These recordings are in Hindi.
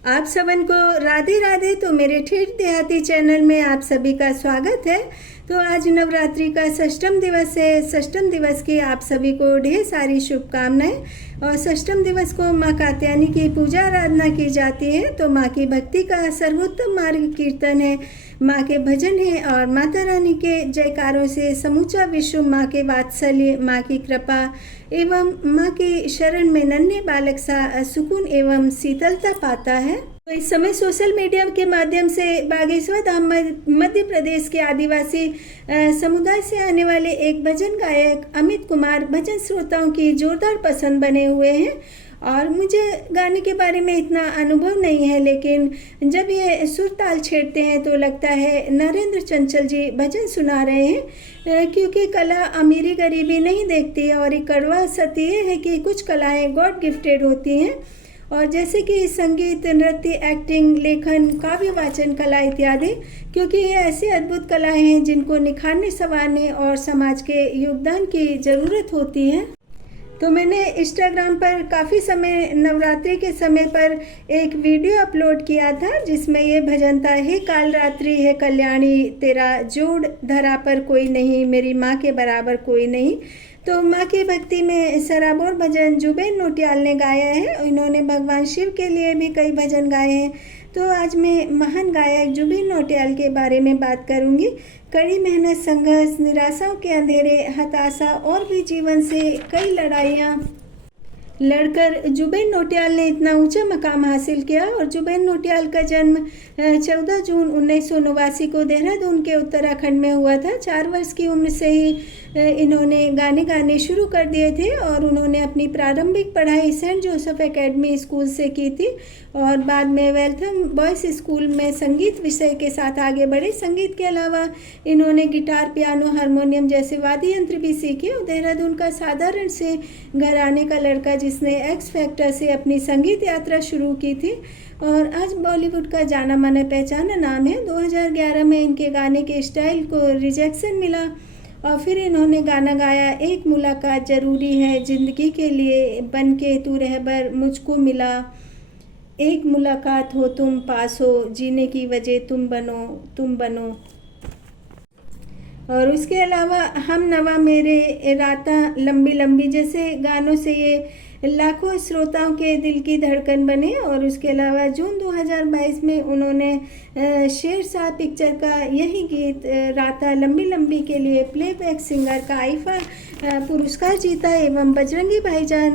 आप सबन को राधे राधे। तो मेरे ठेठ देहाती चैनल में आप सभी का स्वागत है। तो आज नवरात्रि का षष्ठम दिवस है। षष्ठम दिवस की आप सभी को ढेर सारी शुभकामनाएं। और षष्ठम दिवस को माँ कात्यायनी की पूजा आराधना की जाती है। तो माँ की भक्ति का सर्वोत्तम मार्ग कीर्तन है, माँ के भजन है और माता रानी के जयकारों से समूचा विश्व माँ के वात्सल्य, माँ की कृपा एवं माँ की शरण में नन्हे बालक सा सुकून एवं शीतलता पाता है। तो इस समय सोशल मीडिया के माध्यम से बागेश्वर धाम मध्य प्रदेश के आदिवासी समुदाय से आने वाले एक भजन गायक अमित कुमार भजन श्रोताओं की जोरदार पसंद बने हुए हैं। और मुझे गाने के बारे में इतना अनुभव नहीं है, लेकिन जब ये सुर ताल छेड़ते हैं तो लगता है नरेंद्र चंचल जी भजन सुना रहे हैं। क्योंकि कला अमीरी गरीबी नहीं देखती है और एक कड़वा सत्य ये है कि कुछ कलाएं गॉड गिफ्टेड होती हैं। और जैसे कि संगीत, नृत्य, एक्टिंग, लेखन, काव्य वाचन कला इत्यादि, क्योंकि ये ऐसी अद्भुत कलाएं हैं जिनको निखारने, संवारने और समाज के योगदान की ज़रूरत होती है। तो मैंने इंस्टाग्राम पर काफ़ी समय नवरात्रि के समय पर एक वीडियो अपलोड किया था जिसमें ये भजन था, हे काल रात्रि है कल्याणी, तेरा जोड़ धरा पर कोई नहीं, मेरी माँ के बराबर कोई नहीं। तो माँ की भक्ति में सराबोर भजन जुबेन नौटियाल ने गाया है। इन्होंने भगवान शिव के लिए भी कई भजन गाए हैं। तो आज मैं महान गायक जुबेन नौटियाल के बारे में बात करूंगी। कड़ी मेहनत, संघर्ष, निराशाओं के अंधेरे, हताशा और भी जीवन से कई लड़ाइयाँ लड़कर जुबेन नौटियाल ने इतना ऊंचा मकाम हासिल किया। और जुबेन नौटियाल का जन्म 14 जून 1989 को देहरादून के उत्तराखंड में हुआ था। 4 वर्ष की उम्र से ही इन्होंने गाने गाने शुरू कर दिए थे और उन्होंने अपनी प्रारंभिक पढ़ाई सेंट जोसेफ एकेडमी स्कूल से की थी और बाद में वेल्थम बॉयज़ स्कूल में संगीत विषय के साथ आगे बढ़े। संगीत के अलावा इन्होंने गिटार, पियानो, हारमोनियम जैसे वाद्य यंत्र भी सीखे। देहरादून का साधारण से घराने का लड़का जिसने एक्स फैक्टर से अपनी संगीत यात्रा शुरू की थी और आज बॉलीवुड का जाना माना पहचाना नाम है। 2011 में इनके गाने के स्टाइल को रिजेक्शन मिला और फिर इन्होंने गाना गाया, एक मुलाकात ज़रूरी है ज़िंदगी के लिए, बन के तू रहबर मुझको मिला, एक मुलाकात हो तुम पास हो, जीने की वजह तुम बनो। और उसके अलावा हम नवा मेरे, राता लंबी लंबी जैसे गानों से ये लाखों श्रोताओं के दिल की धड़कन बने। और उसके अलावा जून 2022 में उन्होंने शेरशाह पिक्चर का यही गीत राता लंबी लंबी के लिए प्लेबैक सिंगर का आईफा पुरस्कार जीता एवं बजरंगी भाईजान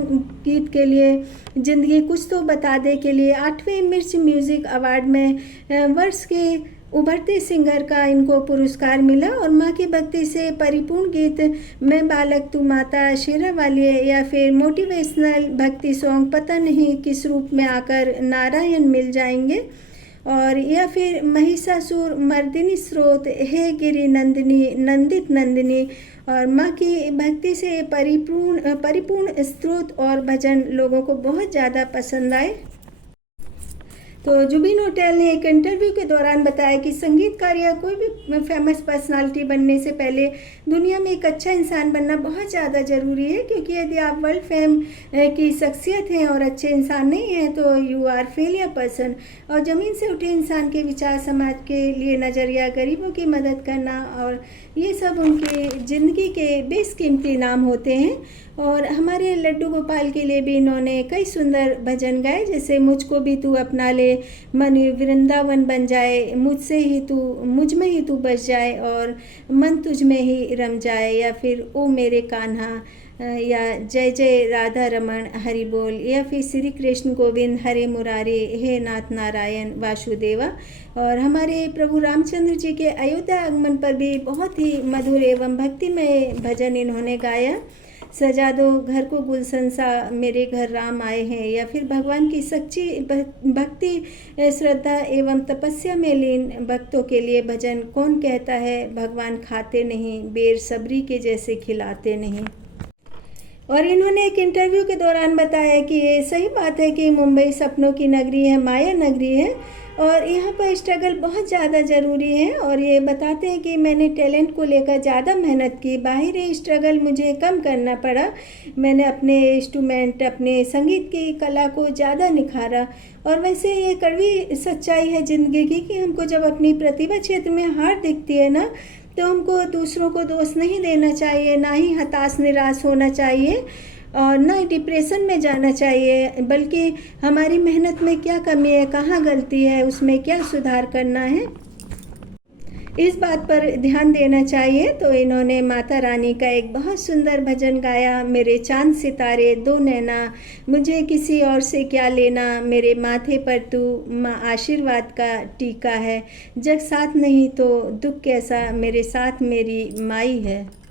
गीत के लिए ज़िंदगी कुछ तो बता दे के लिए 8वें मिर्च म्यूज़िक अवार्ड में वर्ष के उभरते सिंगर का इनको पुरस्कार मिला। और माँ की भक्ति से परिपूर्ण गीत मैं बालक तू माता, शेरा वाली या फिर मोटिवेशनल भक्ति सॉन्ग पता नहीं किस रूप में आकर नारायण मिल जाएंगे, और या फिर महिषासुर मर्दिनी स्रोत, हे गिरी नंदिनी, नंदित नंदिनी। और माँ की भक्ति से परिपूर्ण स्रोत और भजन लोगों को बहुत ज़्यादा पसंद आए। तो जुबेन नौटियाल ने एक इंटरव्यू के दौरान बताया कि संगीतकार या कोई भी फेमस पर्सनालिटी बनने से पहले दुनिया में एक अच्छा इंसान बनना बहुत ज़्यादा ज़रूरी है, क्योंकि यदि आप वर्ल्ड फेम की शख्सियत हैं और अच्छे इंसान नहीं हैं तो यू आर फेलियर पर्सन। और ज़मीन से उठे इंसान के विचार, समाज के लिए नज़रिया, गरीबों की मदद करना, और ये सब उनकी ज़िंदगी के बेशकीमती नाम होते हैं। और हमारे लड्डू गोपाल के लिए भी इन्होंने कई सुंदर भजन गाए, जैसे मुझको भी तू अपना ले, मन वृंदावन बन जाए, मुझ में ही तू बस जाए, और मन तुझ में ही रम जाए, या फिर ओ मेरे कान्हा, या जय जय राधा रमण हरि बोल, या फिर श्री कृष्ण गोविंद हरे मुरारी, हे नाथ नारायण वासुदेवा। और हमारे प्रभु रामचंद्र जी के अयोध्या आगमन पर भी बहुत ही मधुर एवं भक्तिमय भजन इन्होंने गाया, सजा दो घर को गुलशन सा, मेरे घर राम आए हैं, या फिर भगवान की सच्ची भक्ति, श्रद्धा एवं तपस्या में लीन भक्तों के लिए भजन, कौन कहता है भगवान खाते नहीं, बेर सबरी के जैसे खिलाते नहीं। और इन्होंने एक इंटरव्यू के दौरान बताया कि ये सही बात है कि मुंबई सपनों की नगरी है, माया नगरी है और यहाँ पर स्ट्रगल बहुत ज़्यादा ज़रूरी है। और ये बताते हैं कि मैंने टैलेंट को लेकर ज़्यादा मेहनत की, बाहरी स्ट्रगल मुझे कम करना पड़ा, मैंने अपने इंस्ट्रूमेंट, अपने संगीत की कला को ज़्यादा निखारा। और वैसे ये कड़वी सच्चाई है ज़िंदगी की कि हमको जब अपनी प्रतिभा क्षेत्र में हार दिखती है ना, तो हमको दूसरों को दोष नहीं देना चाहिए, ना ही हताश निराश होना चाहिए और ना डिप्रेशन में जाना चाहिए, बल्कि हमारी मेहनत में क्या कमी है, कहाँ गलती है, उसमें क्या सुधार करना है, इस बात पर ध्यान देना चाहिए। तो इन्होंने माता रानी का एक बहुत सुंदर भजन गाया, मेरे चांद सितारे दो नैना, मुझे किसी और से क्या लेना, मेरे माथे पर तू माँ आशीर्वाद का टीका है, जग साथ नहीं तो दुख कैसा, मेरे साथ मेरी माई है।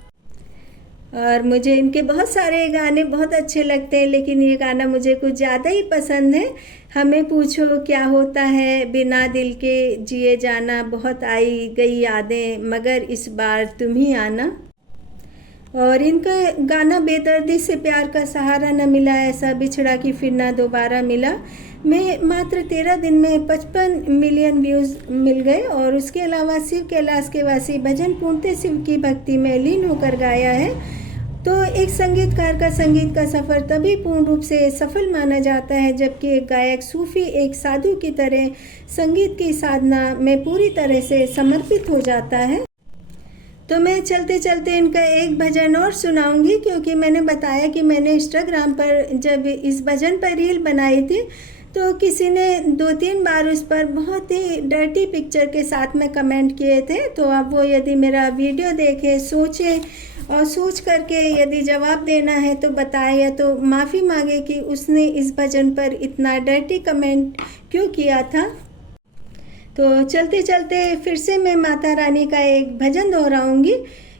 और मुझे इनके बहुत सारे गाने बहुत अच्छे लगते हैं, लेकिन ये गाना मुझे कुछ ज़्यादा ही पसंद है। हमें पूछो क्या होता है, बिना दिल के जिए जाना, बहुत आई गई यादें, मगर इस बार तुम ही आना। और इनका गाना बेदर्दी से प्यार का सहारा न मिला, ऐसा बिछड़ा कि फिर ना दोबारा मिला, में मात्र 13 दिन में 55 मिलियन व्यूज़ मिल गए। और उसके अलावा शिव कैलाश के वासी भजन पूर्णतः शिव की भक्ति में लीन होकर गाया है। तो एक संगीतकार का संगीत का सफ़र तभी पूर्ण रूप से सफल माना जाता है जबकि एक गायक सूफी, एक साधु की तरह संगीत की साधना में पूरी तरह से समर्पित हो जाता है। तो मैं चलते चलते इनका एक भजन और सुनाऊंगी, क्योंकि मैंने बताया कि मैंने इंस्टाग्राम पर जब इस भजन पर रील बनाई थी तो किसी ने 2-3 बार उस पर बहुत ही डर्टी पिक्चर के साथ में कमेंट किए थे। तो अब वो यदि मेरा वीडियो देखे, सोचे और सोच करके यदि जवाब देना है तो बताए, या तो माफ़ी मांगे कि उसने इस भजन पर इतना डर्टी कमेंट क्यों किया था। तो चलते चलते फिर से मैं माता रानी का एक भजन दोहराऊंगी,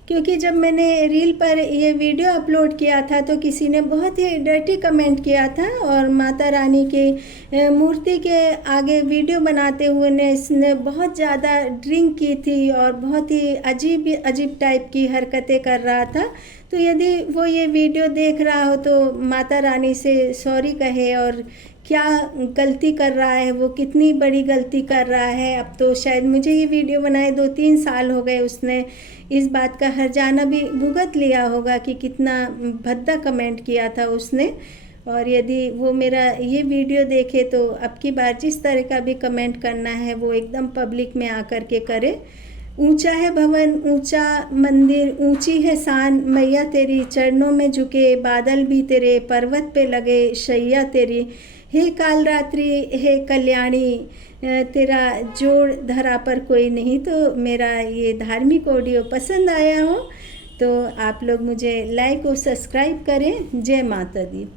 क्योंकि जब मैंने रील पर ये वीडियो अपलोड किया था तो किसी ने बहुत ही डर्टी कमेंट किया था और माता रानी की मूर्ति के आगे वीडियो बनाते हुए ने इसने बहुत ज़्यादा ड्रिंक की थी और बहुत ही अजीब टाइप की हरकतें कर रहा था। तो यदि वो ये वीडियो देख रहा हो तो माता रानी से सॉरी कहे, और क्या गलती कर रहा है वो, कितनी बड़ी गलती कर रहा है। अब तो शायद मुझे ये वीडियो बनाए 2-3 साल हो गए, उसने इस बात का हर्जाना भी भुगत लिया होगा कि कितना भद्दा कमेंट किया था उसने। और यदि वो मेरा ये वीडियो देखे तो अब की बार जिस तरह का भी कमेंट करना है वो एकदम पब्लिक में आकर के करे। ऊंचा है भवन, ऊंचा मंदिर, ऊंची है शान, मैया तेरी चरणों में झुके, बादल भी तेरे पर्वत पे लगे, शैया तेरी, हे कालरात्रि, हे कल्याणी, तेरा जोड़ धरा पर कोई नहीं। तो मेरा ये धार्मिक ऑडियो पसंद आया हो तो आप लोग मुझे लाइक और सब्सक्राइब करें। जय माता दी।